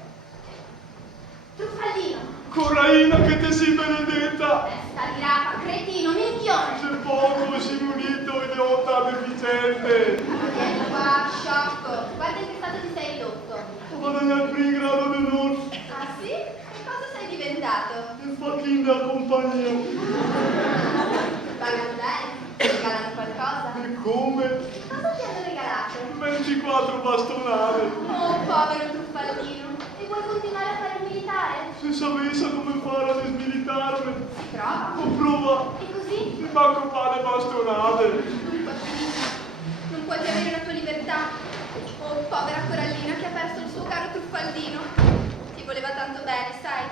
Truffaldino! Coraina, che te sei benedetta! Testa di rapa, cretino, minchione! C'è poco, sei munito, idiota, deficiente! Vieni qua, sciocco. Guarda in che stato ti sei ridotto. Vado nel primo grado dell'orso. Ah sì? Che cosa sei diventato? Il fucking da compagnia. Pagano bene? Ti regalano qualcosa? E come? Cosa ti hanno regalato? 24 bastonate. Oh, povero Truffaldino. E vuoi continuare a fare il militare? smilitare? Se sapessi come fare a smilitarmi. Si prova. Non prova. E così? Mi manco pane bastonate. Dunque, non puoi più avere la tua libertà. Oh, povera Corallina che ha perso il suo caro Truffaldino. Ti voleva tanto bene, sai?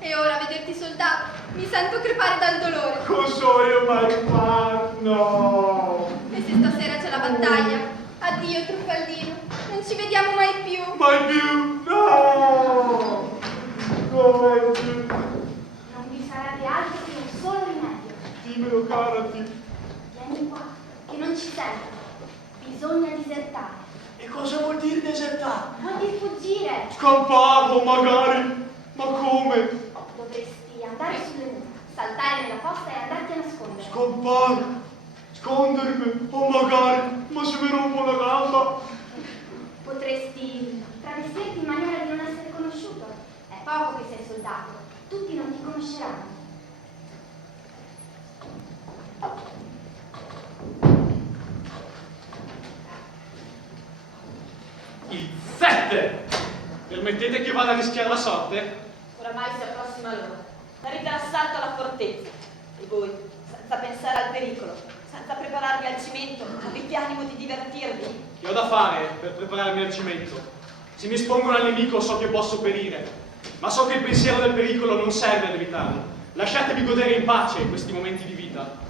E ora a vederti soldato mi sento crepare dal dolore. Cosa io mai fatto? No. E se stasera c'è la battaglia? Addio Truffaldino, non ci vediamo mai più. Mai più? No. No, mai più. Non vi sarebbe altro che un solo rimedio. Dimmelo, Carati. Vieni qua, che non ci sentono. Bisogna disertare. E cosa vuol dire desertare? Vuol dire fuggire. Scamparlo, magari. Ma come? Dovresti andare sulle mura, saltare nella fossa e andarti a nascondere. Scappare. Scondermi. O magari. Ma se mi rompo la gamba. Potresti travestirti in maniera di non essere conosciuto. È poco che sei soldato. Tutti non ti conosceranno. Il 7! Permettete che vada a rischiare la sorte? Oramai si approssima l'ora. Darete l'assalto alla fortezza. E voi, senza pensare al pericolo, senza prepararvi al cimento, avete animo di divertirvi? Che ho da fare per prepararmi al cimento? Se mi espongono al nemico so che posso perire, ma so che il pensiero del pericolo non serve ad evitarlo. Lasciatemi godere in pace questi momenti di vita.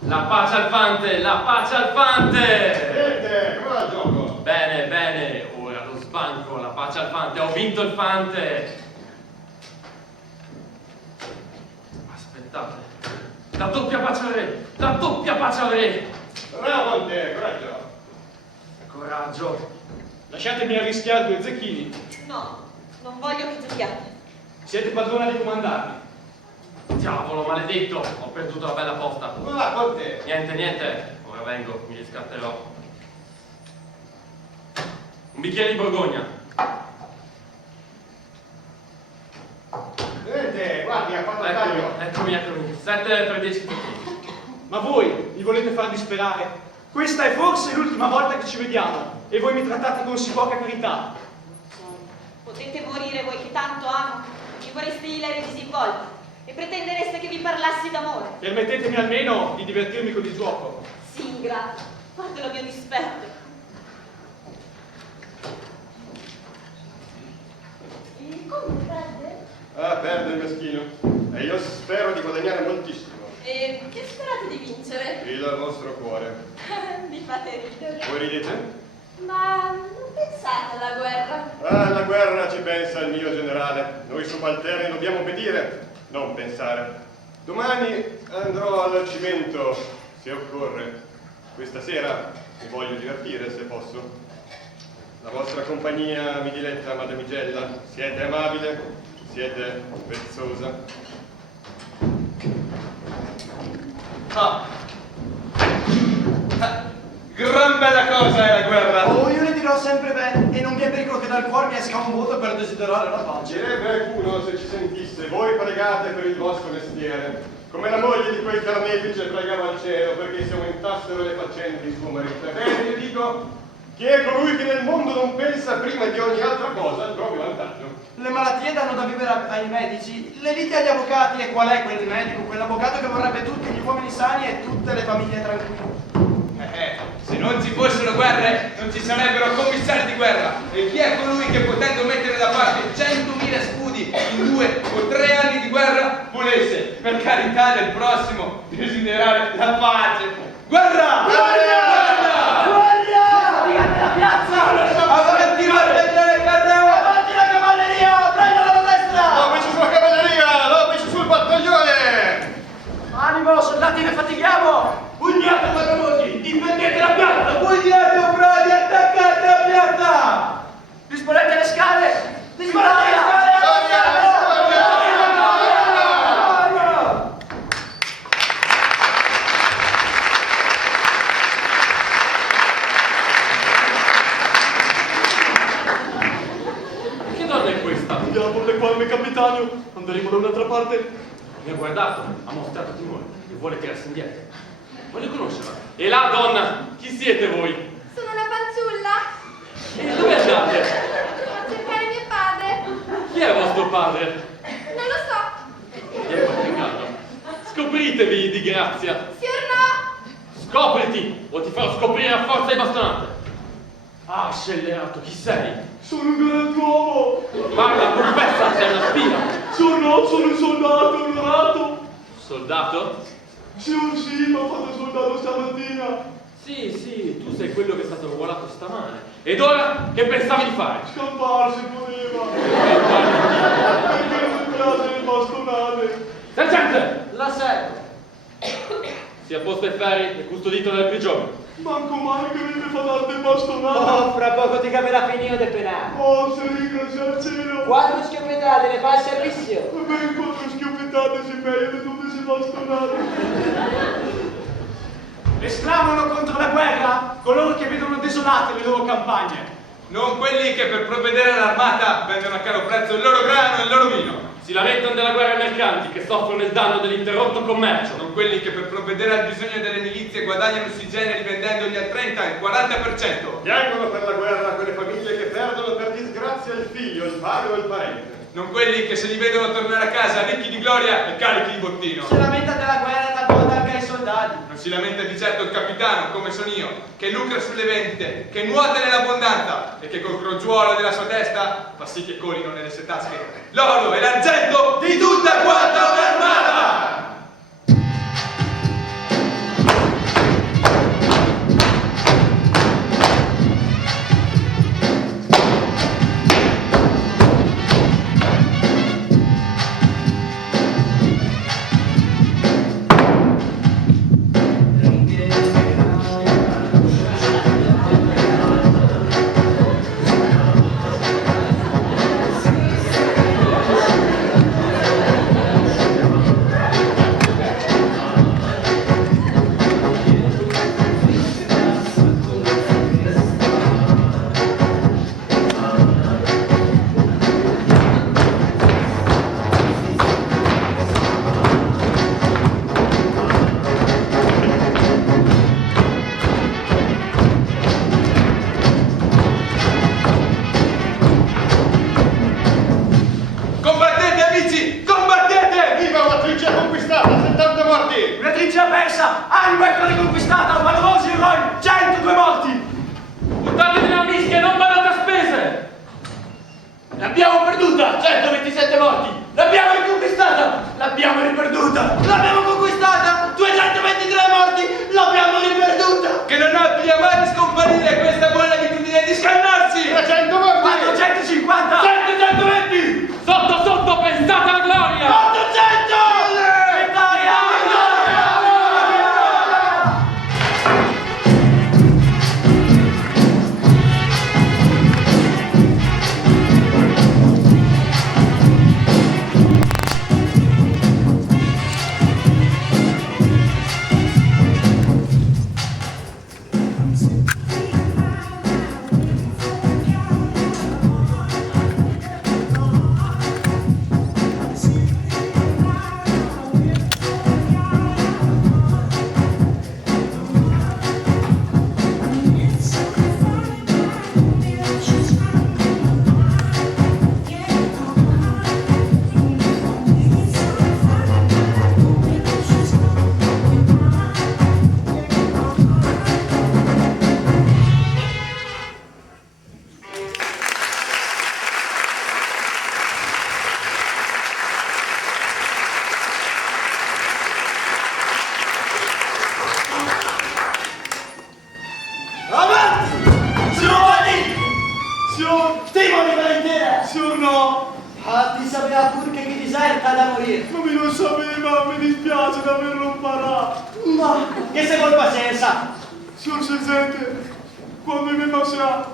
La pace al fante, la pace al fante! Vedete, come va il gioco? Bene, bene, ora lo sbanco, la pace al fante, ho vinto il fante! Aspettate, la doppia pace al re, la doppia pace al re! Bravo a te, coraggio. Coraggio! Lasciatemi arrischiare 2 zecchini. No, non voglio che giochiate. Siete padrona di comandarmi. Diavolo maledetto, ho perduto la bella posta. Come va con te? Niente, niente, ora vengo, mi riscatterò. Un bicchiere di Borgogna. Vedete, guardi, ha fatto il Eccomi, taglio. eccomi. 7 per 10 zecchini. Ma voi mi volete far disperare? Questa è forse l'ultima volta che ci vediamo e voi mi trattate con si poca carità. Potete morire voi che tanto amo, mi vorreste ilare e disinvolta, e pretendereste che vi parlassi d'amore. Permettetemi almeno di divertirmi con il gioco. Sì, ingrato, guarda lo mio dispetto. E come perde? Ah, perde il meschino. E io spero di guadagnare moltissimo. E che sperate di vincere? Il vostro cuore. Mi fate ridere. Voi ridete? Ma non pensate alla guerra? Alla guerra ci pensa il mio generale. Noi subalterni dobbiamo obbedire, non pensare. Domani andrò al cimento, se occorre. Questa sera mi voglio divertire, se posso. La vostra compagnia mi diletta, madamigella. Siete amabile, siete vezzosa. Gran bella cosa è la guerra! Oh, io ne dirò sempre bene, e non vi è pericolo che dal cuore mi esca un voto per desiderare la pace. Direbbe qualcuno se ci sentisse, voi pregate per il vostro mestiere, come la moglie di quel carnefice pregava al cielo perché si aumentassero le faccende di suo marito. Ebbene, io dico, chi è colui che nel mondo non pensa prima di ogni altra cosa al proprio vantaggio? Le malattie danno da vivere ai medici, le liti agli avvocati, e qual è quel medico, quell'avvocato che vorrebbe tutti gli uomini sani e tutte le famiglie tranquille? Se non ci fossero guerre, non ci sarebbero commissari di guerra. E chi è colui che, potendo mettere da parte 100.000 scudi in 2 o 3 anni di guerra, volesse, per carità del prossimo, desiderare la pace? Guerra! Guerra! Sbrigate la piazza! Avanti, guardate le carreo! Avanti la cavalleria! Prendala alla destra! L'obice sulla cavalleria! L'obice sul battaglione! Animo, soldati, ne fatighiamo! Pugnate valorosi, difendete la piazza! Pugnate, obrati, attaccate la piazza! Disponete le scale! Disponete le scale! Che donna è questa? Andiamo alle qualme, capitano. Andremo da un'altra parte. Mi ha guardato, ha mostrato timore e vuole tirarsi indietro. Voglio conoscerla. E là, donna, chi siete voi? Sono una fanciulla. E dove andate? A cercare mio padre. Chi è vostro padre? padre? Non lo so. Diego è peccato. Scopritevi di grazia. Signor no. Scopriti, o ti farò scoprire a forza di bastonate. Ah, scellerato, chi sei? Sono un galantuomo. Parla, confessa, sei una spia. Sono un soldato onorato. Soldato? Sì, ma ho fatto soldato stamattina. Sì, tu sei quello che è stato arruolato stamane. Ed ora che pensavi di fare? Scamparsi voleva. Perché non mi piace le bastonate. Sergente! La seguo. Sia posto ai ferri e custodito nelle prigioni. Manco mai che mi fa tante bastonate. Oh, fra poco ti capirà finito del penale. Oh, se ringrazia al cielo. 4 schioppettate, ne fa il servizio. Ben 4 schioppettate si meglio di tutte se bastonate. Esclamano contro la guerra coloro che vedono desolate le loro campagne. Non quelli che per provvedere all'armata vendono a caro prezzo il loro grano e il loro vino. Si lamentano della guerra ai mercanti che soffrono il danno dell'interrotto commercio. Non quelli che per provvedere al bisogno delle milizie guadagnano sui generi vendendoli al 30 e il 40%. Piangono per la guerra quelle famiglie che perdono per disgrazia il figlio, il padre o il parente. Non quelli che se li vedono tornare a casa ricchi di gloria e carichi di bottino. Si lamenta della guerra talvolta anche ai soldati. Non si lamenta di certo il capitano, come sono io, che lucra sulle vendite, che nuota nell'abbondanza e che col crogiuolo della sua testa fa sì che colino nelle sue tasche l'oro e l'argento di tutta quanta un'armata! L'abbiamo perduta! 127 morti! L'abbiamo riconquistata! L'abbiamo riperduta! L'abbiamo conquistata! 223 morti! L'abbiamo riperduta! Che non abbia mai di scomparire questa buona abitudine di scannarsi! 300 morti! 450! 720! Sotto, pensate alla gloria! 800! Vittoria!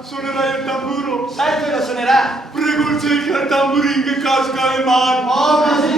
Suonerai il tamburo? Certo lo suonerà! Prego il tamburin che casca in mano! Oh, ma sei